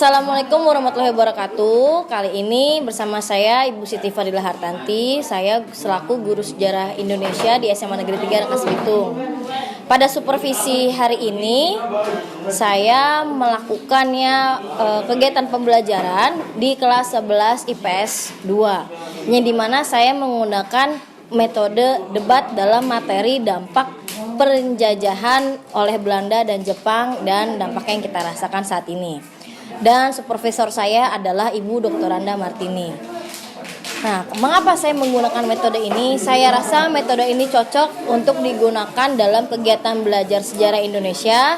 Assalamualaikum warahmatullahi wabarakatuh. Kali ini bersama saya Ibu Siti Fadilah Hartanti. Saya selaku guru sejarah Indonesia di SMA Negeri 3 Rangkas Bitung. Pada supervisi hari ini saya melakukannya kegiatan pembelajaran di kelas 11 IPS 2, yang dimana saya menggunakan metode debat dalam materi dampak penjajahan oleh Belanda dan Jepang dan dampak yang kita rasakan saat ini. Dan supervisor saya adalah Ibu Dr. Randa Martini. Nah, mengapa saya menggunakan metode ini? Saya rasa metode ini cocok untuk digunakan dalam kegiatan belajar sejarah Indonesia.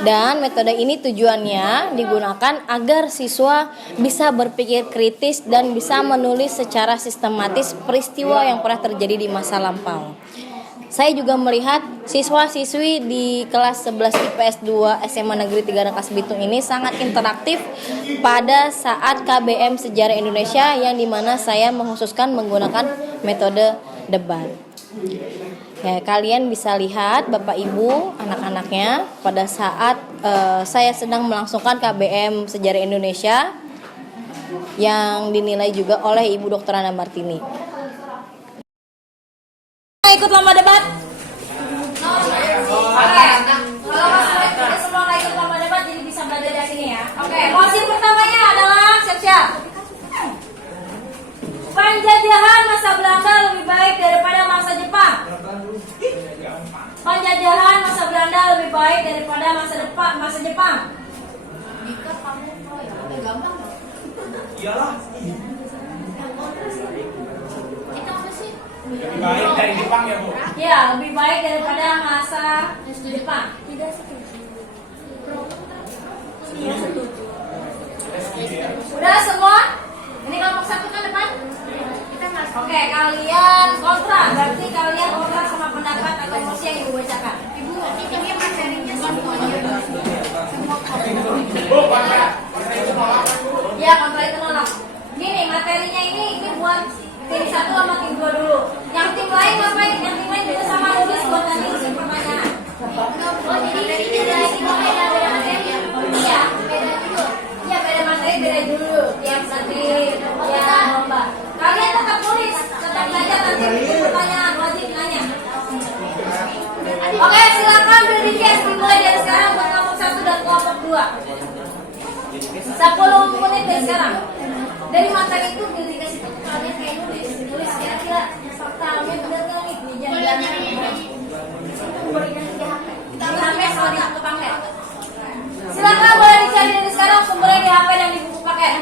Dan metode ini tujuannya digunakan agar siswa bisa berpikir kritis dan bisa menulis secara sistematis peristiwa yang pernah terjadi di masa lampau. Saya juga melihat siswa-siswi di kelas 11 IPS 2 SMA Negeri 3 Rangkas Bitung ini sangat interaktif pada saat KBM Sejarah Indonesia, yang dimana saya mengkhususkan menggunakan metode debat. Ya, kalian bisa lihat Bapak Ibu anak-anaknya pada saat saya sedang melangsungkan KBM Sejarah Indonesia yang dinilai juga oleh Ibu Dr. Randa Martini. Ikut lomba debat? Oke. Kalau semua nggak ikut lomba debat, jadi bisa belajar dari sini ya. Oke. Posisi pertamanya adalah siap-siap. Penjajahan masa Belanda lebih baik daripada masa Jepang. Penjajahan masa Belanda lebih baik daripada masa Jepang. Jika kamu gampang. Iyalah. Lebih baik dari Jepang ya, Bu? Ya, lebih baik daripada masa Jepang. Tidak setuju. Iya, setuju. Udah semua? Ini kelompok satu kan depan? Oke, kalian kontra. Berarti kalian kontra sama pendapat atau mosi yang Ibu bacakan. Ibu, ini materinya semuanya. Bu, kontra itu nolak. Ya, kontra itu nolak. Ini materinya ini buat tim 1 sama tim 2 dulu. Yang tim lain ngapain? Yang tim lain juga sama nulis buat nanti isi pertanyaan. Oh, jadi beda materi ya? Iya, beda dulu. Iya, beda materi, beda dulu. Yang nanti ya lomba. Kalian tetap nulis, tetap belajar, nanti isi pertanyaan wajib nanya. Oke, silakan berdiri dimulai dari sekarang buat kelompok 1 dan kelompok 2. 10 menit dari sekarang. Dari materi itu dikasih tahu kalian kayak nulis kira-kira fakta-nya benar nggak nih di jalan-jalan di HP sama di buku paket. Silakan boleh dicari dari sekarang sumbernya di HP dan di buku paket.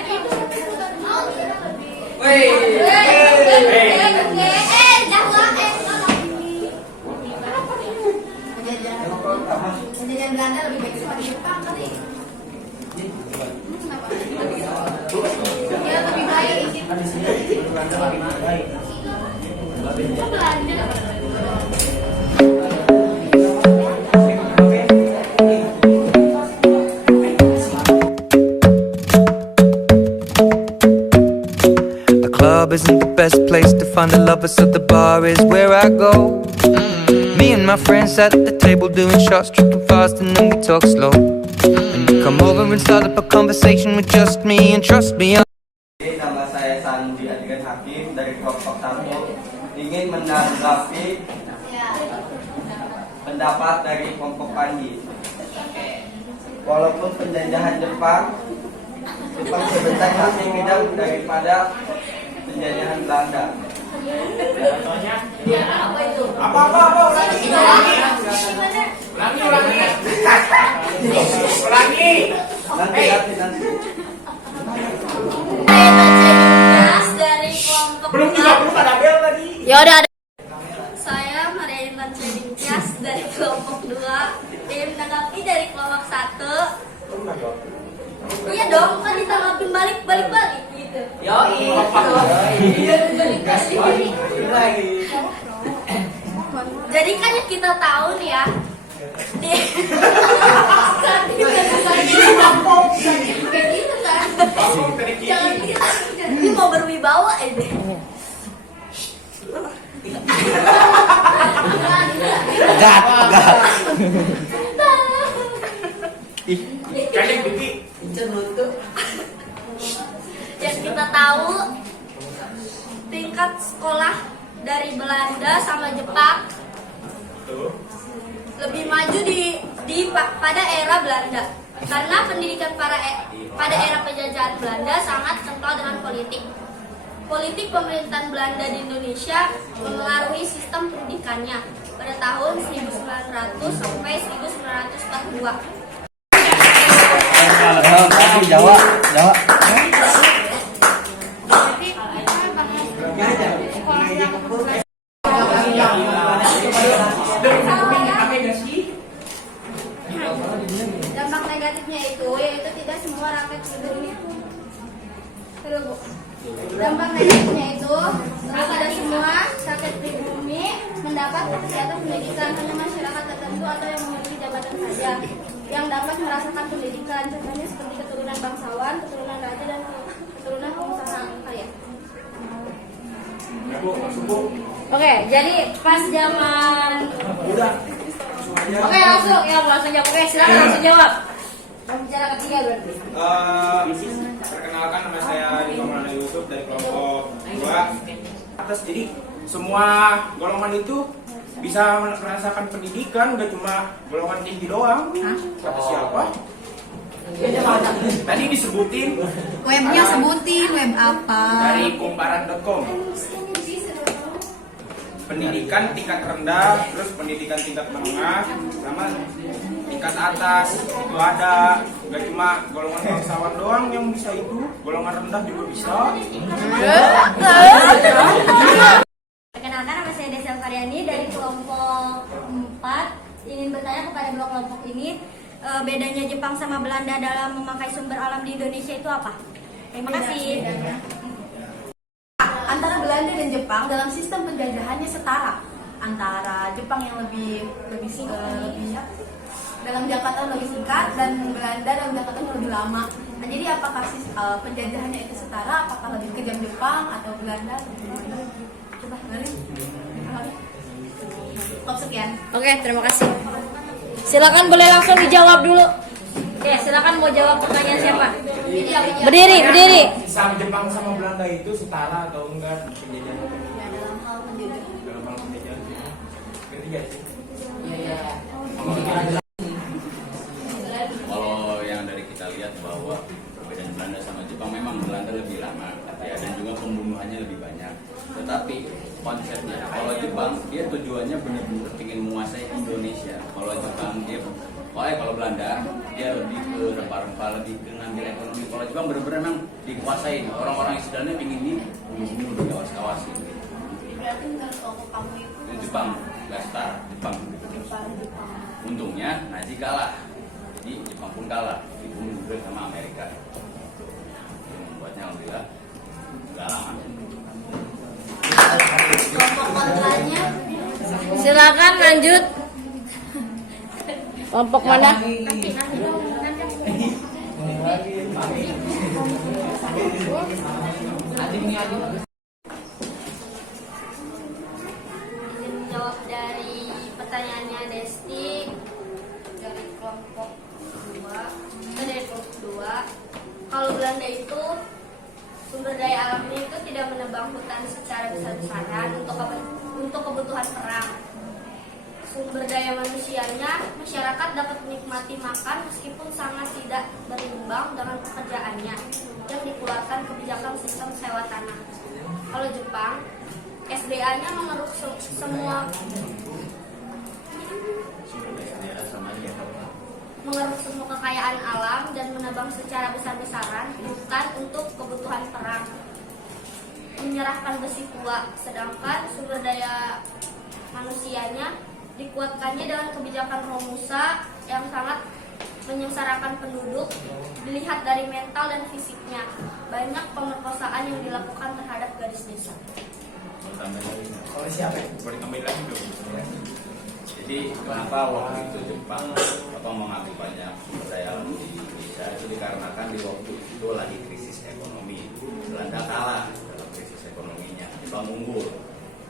Penjajahan Belanda lebih baik sama di Jepang kali. Ya lebih baik. The club isn't the best place to find the lovers, so the bar is where I go. Me and my friends at the table doing shots, tripping fast, and then we talk slow. Come over and start up a conversation with just me, and trust me. Nama saya Sandi Adigan Hakim dari kelompok 1, ingin menanggapi pendapat dari kelompok Pandi. Walaupun penjajahan Jepang sebentar lebih kejam daripada penjajahan Belanda. Contohnya? Apa itu? Apa? Ulangi. Nanti. Dari kelompok Belum ada bel tadi. Ya udah. Saya Maria Intan Trading Class dari kelompok 2. Tim menanggapi dari kelompok 1. Iya dong, kan ditanggapin balik gitu. Yoi. Jadi kan yang kita tahu nih ya. Kayak gitu kan. Jangan ini mau berwibawa ini. Pegat. Kayaknya gini. Incer lutut. sekolah dari Belanda sama Jepang lebih maju pada era Belanda karena pendidikan pada era penjajahan Belanda sangat kental dengan politik. Politik pemerintahan Belanda di Indonesia memengaruhi sistem pendidikannya pada tahun 1900 sampai 1942. Jawa. Dampak negatifnya itu yaitu tidak semua rakyat Indonesia. Dampak negatifnya itu tidak semua rakyat pribumi mendapat kesehatan pendidikan, hanya masyarakat tertentu atau yang memiliki jabatan saja yang dapat merasakan pendidikan, contohnya seperti keturunan bangsawan, keturunan raja, dan keturunan pengusaha kaya. Oke, jadi pas zaman Oke, langsung jawab. Oke, silakan langsung jawab. Pembicara ketiga berarti. Perkenalkan, nama saya Niko Maulana Yusuf dari kelompok 2 atas. Jadi semua golongan itu bisa merasakan pendidikan, udah cuma golongan tinggi doang. Kata siapa? Tadi disebutin. Webnya sebutin, web apa? Dari kumparan.com. Pendidikan tingkat rendah, terus pendidikan tingkat menengah, sama tingkat atas. Itu ada, nggak cuma golongan bangsawan doang yang bisa itu, golongan rendah juga bisa. Perkenalkan, nama saya Desa Karyani dari kelompok 4. Ingin bertanya kepada dua kelompok ini, bedanya Jepang sama Belanda dalam memakai sumber alam di Indonesia itu apa? Terima kasih. Antara Belanda dan Jepang dalam sistem penjajahannya setara. Antara Jepang yang lebih dalam jangka tahun lebih singkat dan Belanda dalam jangka tahun lebih lama. Nah, jadi apakah penjajahannya itu setara? Apakah lebih kejam Jepang atau Belanda? Coba balik. Sekian. Oke, terima kasih. Silakan boleh langsung dijawab dulu. Oke, silakan mau jawab pertanyaan siapa? Berdiri. Sama Jepang sama Belanda itu setara atau enggak penjajahan? Ya, dalam hal penjajahan. Dalam hal penjajahan. Ketiga sih. Kalau yang dari kita lihat bahwa perbedaan Belanda sama Jepang, memang Belanda lebih lama ya, dan juga pembunuhannya lebih banyak. Tetapi konsepnya, kalau Jepang dia tujuannya benar-benar ingin menguasai Indonesia. Kalau Jepang dia, kalau Belanda dia lebih ke rempah-rempah, lebih ke ngambil ekonomi. Kalau Jepang benar-benar memang dikuasai, orang-orang yang sebenarnya ingin dibunuh, dikawas-kawasin. Berarti menurut kelompok kamu itu Jepang, nggak setara, Jepang. Untungnya Nazi kalah, jadi Jepang pun kalah, dibunuh juga sama Amerika. Yang membuatnya alhamdulillah nggak lama. kelompok kontranya. Silakan lanjut. Kelompok mana? Menjawab dari pertanyaannya Desti dari kelompok 2. Kalau Belanda itu sumber daya alamnya itu tidak menebang hutan secara besar-besaran untuk kebutuhan perang. Sumber daya manusianya, masyarakat dapat menikmati makan meskipun sangat tidak berimbang dengan pekerjaannya yang dikeluarkan kebijakan sistem sewa tanah. Kalau Jepang, SDA-nya mengeruk semua kekayaan alam dan menebang secara besar-besaran hutan untuk kebutuhan perang, menyerahkan besi tua, sedangkan sumber daya manusianya dikuatkannya dengan kebijakan Romusa yang sangat menyengsarakan penduduk. Dilihat dari mental dan fisiknya, banyak pemerkosaan yang dilakukan terhadap gadis desa. Oleh siapa? Boleh tambahin lagi dong. Jadi kenapa waktu itu Jepang mengambil banyak sumber daya alam di Indonesia, itu dikarenakan di waktu itu lagi krisis ekonomi. Belanda kalah dalam krisis ekonominya, Jepang unggul,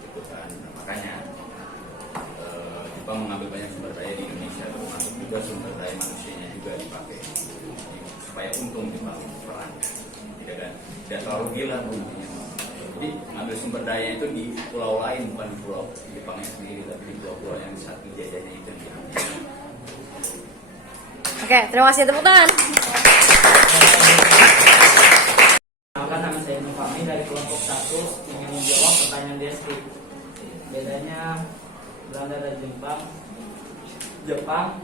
gitu kan. Nah, makanya Jepang mengambil banyak sumber daya di Indonesia, termasuk juga sumber daya manusianya juga dipakai supaya untung Jepang perang, tidak terlalu gila bunyinya. Jadi ngambil sumber daya itu di pulau lain, bukan di pulau Jepangnya sendiri, tapi di pulau-pulau yang saat dijajahnya itu. Oke, terima kasih, tepuk tangan. Perkenalkan, nama saya Nufami dari kelompok 1 ingin menjawab pertanyaan deskripsi. Bedanya Belanda dan Jepang.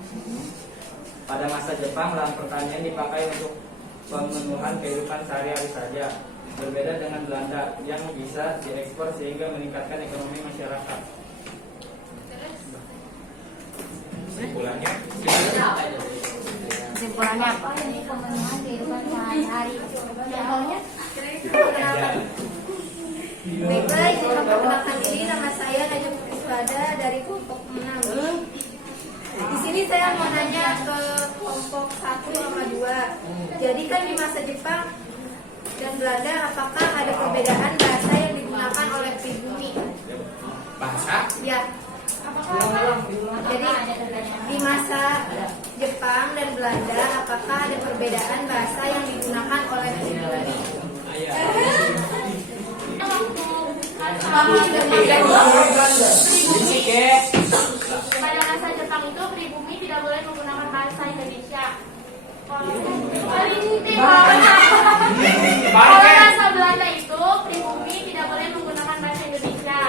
Pada masa Jepang, lahan pertanian dipakai untuk pemenuhan kehidupan sehari-hari saja. Berbeda dengan Belanda yang bisa diekspor sehingga meningkatkan ekonomi masyarakat. Kesimpulannya, Kesimpulannya apa? Pemenuhan kehidupan sehari-hari. Contohnya? Baiklah, izin memperkenalkan diri, nama saya Najwa Priswada dari kelompok 6. Di sini saya mau nanya ke kelompok 1 sama 2. Jadi kan di masa Jepang dan Belanda, apakah ada perbedaan bahasa yang digunakan oleh pribumi? bahasa Ya. Jadi di masa Jepang dan Belanda, apakah ada perbedaan bahasa yang digunakan oleh pribumi? Pada masa Jepang itu pribumi tidak boleh menggunakan bahasa Indonesia. Kalau masa Belanda itu pribumi tidak boleh menggunakan bahasa Indonesia.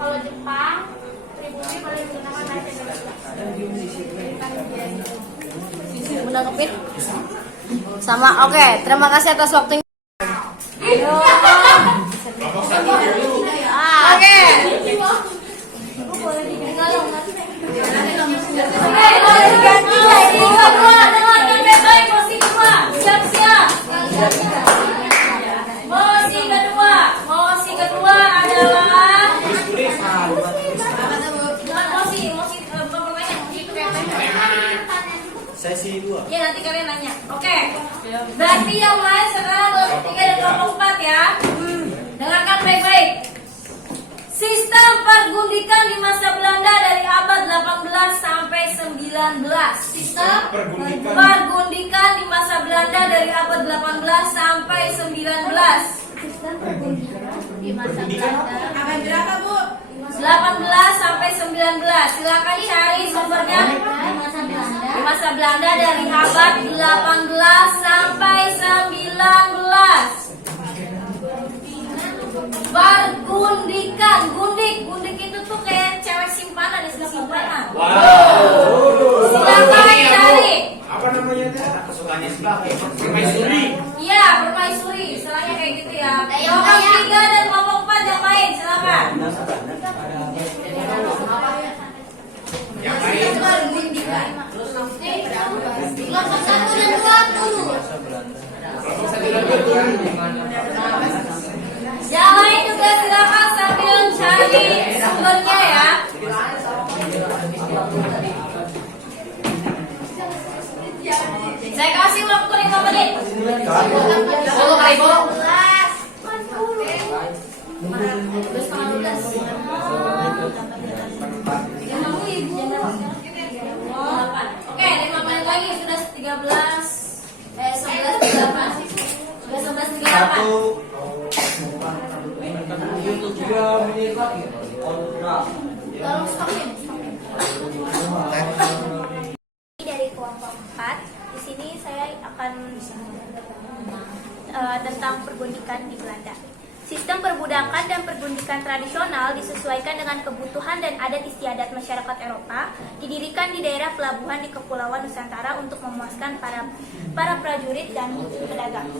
Kalau Jepang pribumi boleh menggunakan bahasa Indonesia. Menanggapin? Sama, oke. Terima kasih atas waktunya. Oke. Mosi kedua adalah Sesi 2. ya, nanti kalian nanya. Oke. Berarti yang lain sekarang kelompok 3 dan kelompok 4 ya. Dengarkan baik-baik. Sistem pergundikan di masa Belanda dari abad 18 sampai 19. Sistem pergundikan di masa Belanda dari abad 18 sampai 19. Sistem pergundikan di masa Belanda. Abad berapa, Bu? 18 sampai 19. Silakan cari sumbernya. Di masa Belanda dari abad 18 sampai 19. Pergundikan, gundik itu tuh kayak cewek simpanan, istilah simpanan. Silakan cari. apa namanya itu? Kesukaannya sebagai permaisuri. Iya, permaisuri, istilahnya kayak gitu ya. Kelompok 3 dan kelompok 4 yang main, silakan. Yang lain Kelompok 1 dan 2 dulu. kelompok 1 dan 2. Yang lain juga silakan sambil cari sumbernya ya. Saya kasih waktu 5 menit. Oke, 5 menit lagi sudah 11:38. Sudah 11:38. Tolong stopin. Dari kelompok 4, di sini saya akan tentang pergundikan di Belanda. Sistem perbudakan dan pergundikan tradisional disesuaikan dengan kebutuhan dan adat istiadat masyarakat Eropa, didirikan di daerah pelabuhan di Kepulauan Nusantara untuk memuaskan para prajurit dan pedagang.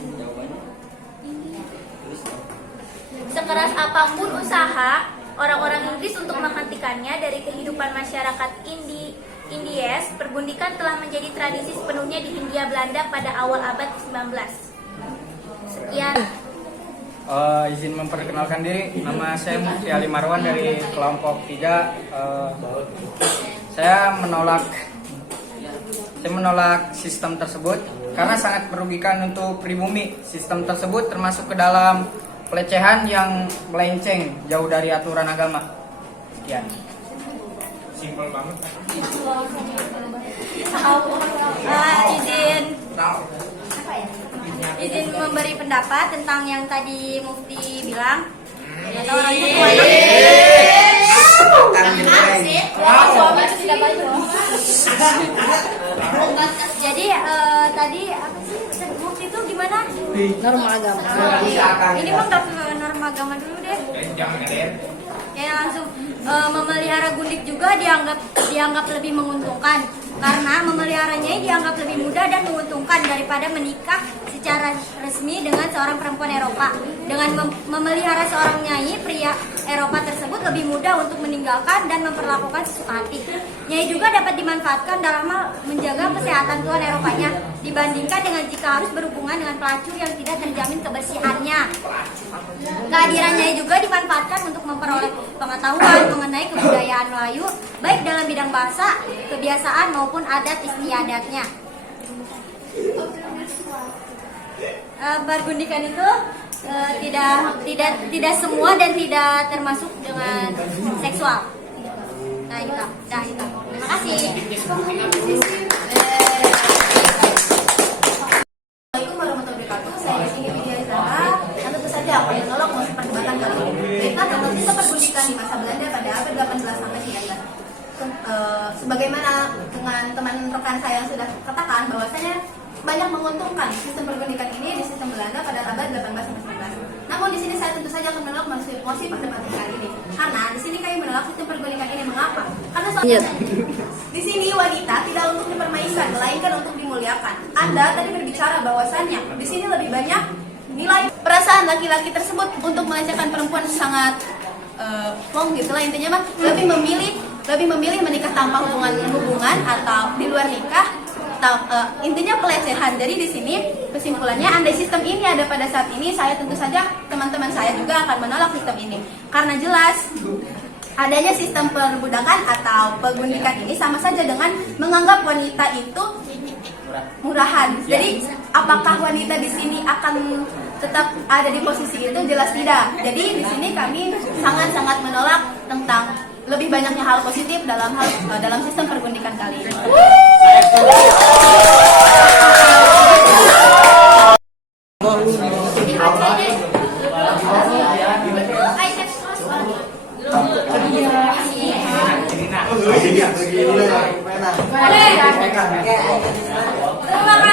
Sekeras apapun usaha orang-orang Inggris untuk menghentikannya dari kehidupan masyarakat Indies, pergundikan telah menjadi tradisi sepenuhnya di Hindia Belanda pada awal abad 19. Sekian. Izin memperkenalkan diri, nama saya Mufti Ali Marwan dari kelompok 3. Saya menolak sistem tersebut karena sangat merugikan untuk pribumi. Sistem tersebut termasuk ke dalam pelecehan yang melenceng jauh dari aturan agama. Sekian. Simpel banget. Izin memberi pendapat tentang yang tadi Mufti bilang. Ternyata orang itu anak. Suami itu tidak baik loh. Jadi tadi apa sih waktu itu gimana? Norma agama. Ini mah nggak ke norma agama dulu deh. Jangan ada. Kayak langsung memelihara gundik juga dianggap lebih menguntungkan karena memeliharanya dianggap lebih mudah dan menguntungkan daripada menikah secara resmi dengan seorang perempuan Eropa. Dengan memelihara seorang nyai pria Eropa tersebut lebih mudah untuk meninggalkan dan memperlakukan sesuka hati. Nyai juga dapat dimanfaatkan dalam hal menjaga kesehatan tuan Eropanya dibandingkan dengan jika harus berhubungan dengan pelacur yang tidak terjamin kebersihannya. Kehadiran nyai juga dimanfaatkan untuk memperoleh pengetahuan mengenai kebudayaan Melayu baik dalam bidang bahasa, kebiasaan maupun adat istiadatnya. Pergundikan itu tidak semua dan tidak termasuk dengan seksual. Nah itu. Terima kasih. Assalamualaikum warahmatullahi wabarakatuh. Saya di sini Widya Zahra. Dan tentu saja aku yang menolak masuk perdebatan kali ini. Baiklah, tentang sistem pergundikan di masa Belanda pada abad 18 sampai 19. Sebagaimana dengan teman rekan saya yang sudah katakan bahwasanya banyak menguntungkan sistem pergundikan ini di sistem Belanda pada abad 18 sampai 19. Namun di sini saya tentu saja akan menolak mosi perdebatan kali ini. Karena di sini kami menolak sistem pergundikan ini. Mengapa? Karena soalnya di sini wanita tidak untuk dipermainkan, melainkan untuk dimuliakan. Anda tadi berbicara bahwasannya di sini lebih banyak nilai perasaan laki-laki tersebut untuk melecehkan perempuan sangat plong gitu lah intinya mah lebih memilih menikah tanpa hubungan atau di luar nikah. Intinya pelecehan. Jadi di sini kesimpulannya andai sistem ini ada pada saat ini, saya tentu saja teman-teman saya juga akan menolak sistem ini karena jelas adanya sistem perbudakan atau pergundikan ini sama saja dengan menganggap wanita itu murahan. Jadi apakah wanita di sini akan tetap ada di posisi itu? Jelas tidak. Jadi di sini kami sangat-sangat menolak tentang lebih banyaknya hal positif dalam sistem pergundikan kali ini. Terima kasih.